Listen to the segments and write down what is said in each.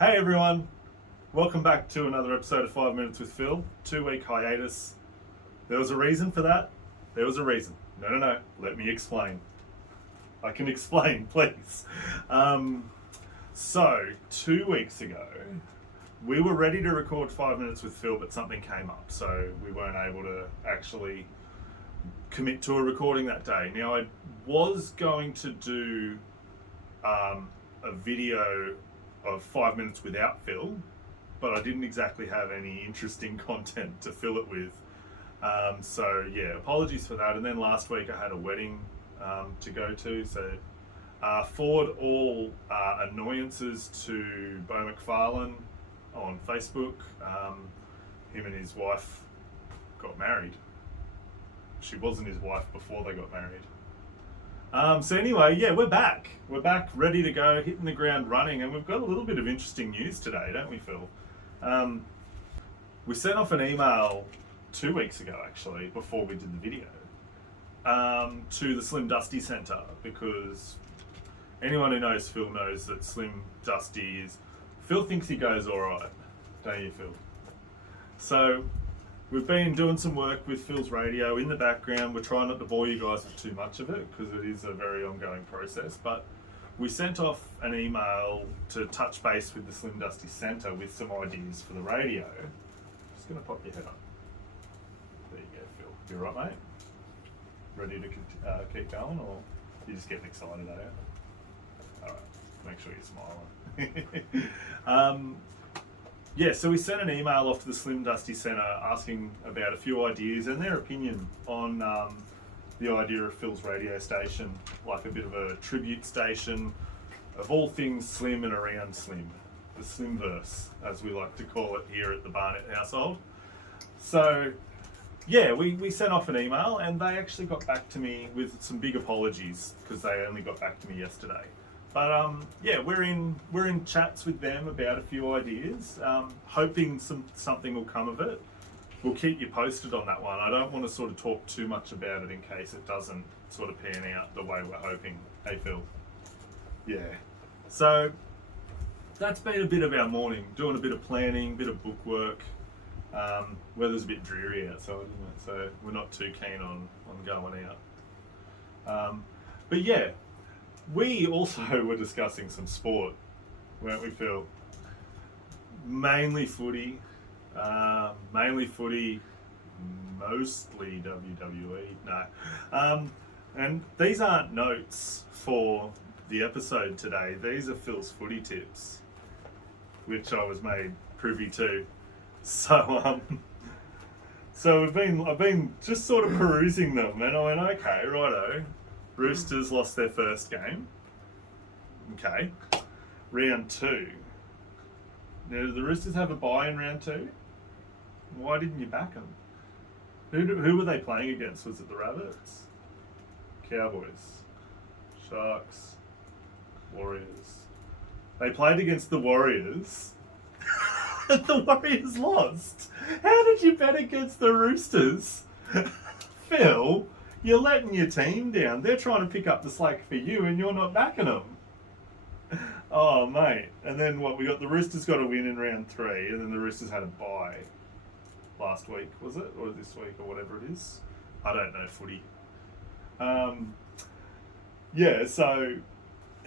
Hey everyone, welcome back to another episode of 5 Minutes with Phil. 2 week hiatus. There was a reason for that. There was a reason. No. Let me explain. I can explain, please. So, 2 weeks ago, we were ready to record 5 Minutes with Phil, but something came up, so we weren't able to actually commit to a recording that day. Now, I was going to do a video of 5 minutes without Phil, but I didn't exactly have any interesting content to fill it with. So yeah, apologies for that. And then last week I had a wedding to go to, so forward all annoyances to Bo McFarlane on Facebook. Him and his wife got married. She wasn't his wife before they got married. So anyway, yeah, we're back. We're back, ready to go, hitting the ground running, and we've got a little bit of interesting news today, don't we, Phil? We sent off an email 2 weeks ago, actually, before we did the video, to the Slim Dusty Centre, because anyone who knows Phil knows that Slim Dusty is... Phil thinks he goes all right, don't you, Phil? So we've been doing some work with Phil's radio in the background. We're trying not to bore you guys with too much of it because it is a very ongoing process. But we sent off an email to touch base with the Slim Dusty Centre with some ideas for the radio. Just going to pop your head up. There you go, Phil. You all right, mate? Ready to keep going, or you just getting excited, are you? All right, make sure you're smiling. Yeah, so we sent an email off to the Slim Dusty Centre asking about a few ideas and their opinion on the idea of Phil's radio station, like a bit of a tribute station of all things Slim and around Slim, the Slimverse, as we like to call it here at the Barnett household. So, yeah, we sent off an email and they actually got back to me with some big apologies because they only got back to me yesterday. But yeah, we're in chats with them about a few ideas, hoping something will come of it. We'll keep you posted on that one. I don't want to sort of talk too much about it in case it doesn't sort of pan out the way we're hoping. Hey, Phil. Yeah. So that's been a bit of our morning, doing a bit of planning, bit of bookwork. Weather's a bit dreary outside, isn't it? So we're not too keen on going out. But yeah. We also were discussing some sport, weren't we, Phil? Mainly footy, mostly WWE. No, and these aren't notes for the episode today. These are Phil's footy tips, which I was made privy to. So I've been just sort of perusing them, and I went, okay, righto. Roosters lost their first game. Okay. Round 2. Now, do the Roosters have a bye in round 2? Why didn't you back them? Who were they playing against? Was it the Rabbits? Cowboys? Sharks? Warriors? They played against the Warriors. The Warriors lost. How did you bet against the Roosters? Phil, you're letting your team down. They're trying to pick up the slack for you and you're not backing them. Oh, mate. And then what? We got the Roosters got a win in round 3 and then the Roosters had a bye last week, was it? Or this week or whatever it is. I don't know footy. Yeah, so,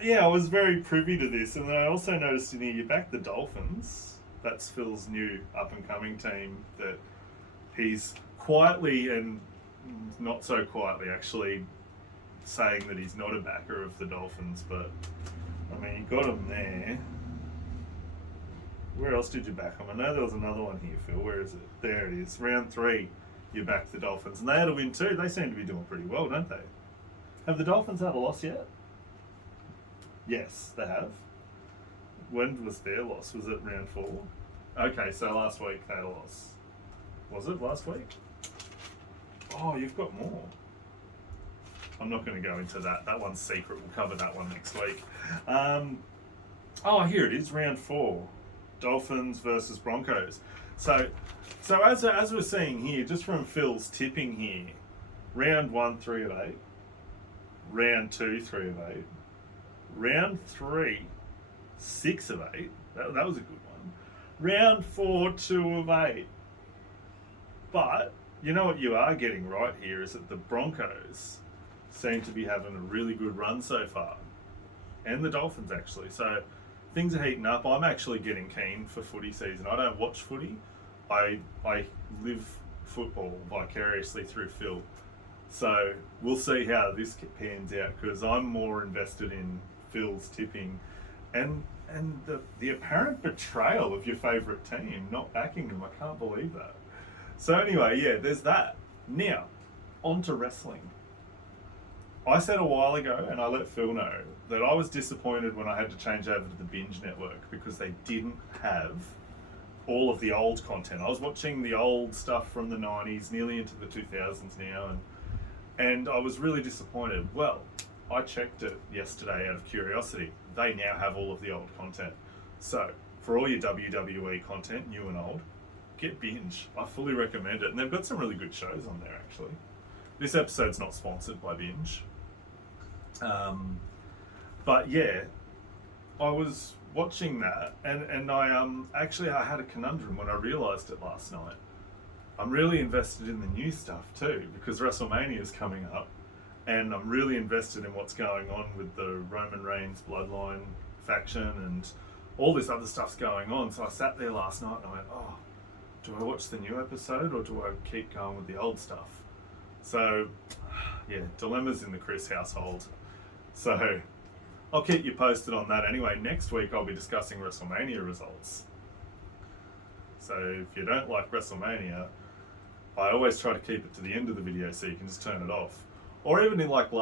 yeah, I was very privy to this. And then I also noticed in here, you backed the Dolphins. That's Phil's new up-and-coming team that he's quietly and not so quietly actually saying that he's not a backer of the Dolphins, but I mean, you got him there. Where else did you back him? I know there was another one here, Phil. Where is it? There it is. Round 3, you backed the Dolphins, and they had a win too. They seem to be doing pretty well, don't they? Have the Dolphins had a loss yet? Yes, they have. When was their loss? Was it round 4? Okay, so last week they had a loss. Was it last week? Oh, you've got more. I'm not going to go into that. That one's secret. We'll cover that one next week. Oh, here it is, round 4. Dolphins versus Broncos. So as we're seeing here, just from Phil's tipping here, round 1, 3 of 8. Round 2, 3 of 8. Round 3, 6 of 8. That was a good one. Round 4, 2 of 8. But you know what you are getting right here is that the Broncos seem to be having a really good run so far. And the Dolphins, actually. So things are heating up. I'm actually getting keen for footy season. I don't watch footy. I live football vicariously through Phil. So we'll see how this pans out, because I'm more invested in Phil's tipping and the apparent betrayal of your favourite team, not backing them. I can't believe that. So anyway, yeah, there's that. Now, on to wrestling. I said a while ago, and I let Phil know, that I was disappointed when I had to change over to the Binge Network because they didn't have all of the old content. I was watching the old stuff from the 90s, nearly into the 2000s now, and I was really disappointed. Well, I checked it yesterday out of curiosity. They now have all of the old content. So, for all your WWE content, new and old, get Binge. I fully recommend it. And they've got some really good shows on there, actually. This episode's not sponsored by Binge. But yeah, I was watching that, and I actually I had a conundrum when I realised it last night. I'm really invested in the new stuff too, because WrestleMania is coming up, and I'm really invested in what's going on with the Roman Reigns bloodline faction and all this other stuff's going on. So I sat there last night and I went, oh, do I watch the new episode or do I keep going with the old stuff? So yeah, dilemmas in the Chris household. So I'll keep you posted on that. Anyway, next week I'll be discussing WrestleMania results. So if you don't like WrestleMania, I always try to keep it to the end of the video so you can just turn it off. Or even in like the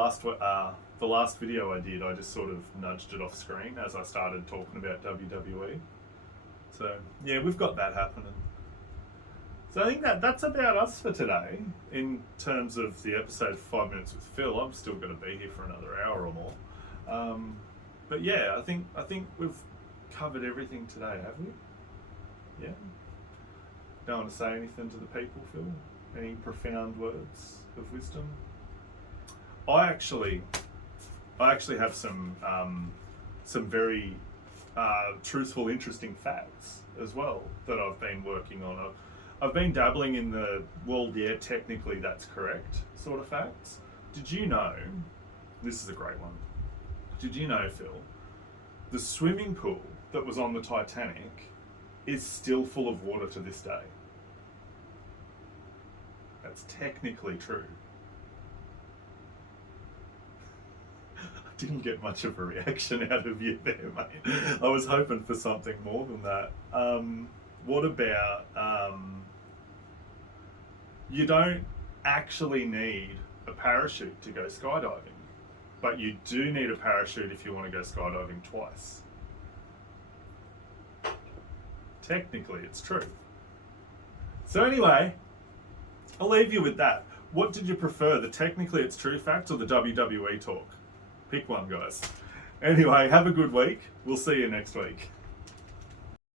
last video I did, I just sort of nudged it off screen as I started talking about WWE. So yeah, we've got that happening. So I think that's about us for today in terms of the episode 5 minutes with Phil. I'm still going to be here for another hour or more. But yeah, I think we've covered everything today, have we? Yeah. Don't want to say anything to the people, Phil? Any profound words of wisdom? I actually have some very truthful, interesting facts as well that I've been working on. I've been dabbling in the, well, yeah, technically that's correct sort of facts. Did you know, this is a great one, did you know, Phil, the swimming pool that was on the Titanic is still full of water to this day? That's technically true. I didn't get much of a reaction out of you there, mate. I was hoping for something more than that. What about, you don't actually need a parachute to go skydiving, but you do need a parachute if you want to go skydiving twice. Technically, it's true. So anyway, I'll leave you with that. What did you prefer, the technically it's true facts or the WWE talk? Pick one, guys. Anyway, have a good week. We'll see you next week.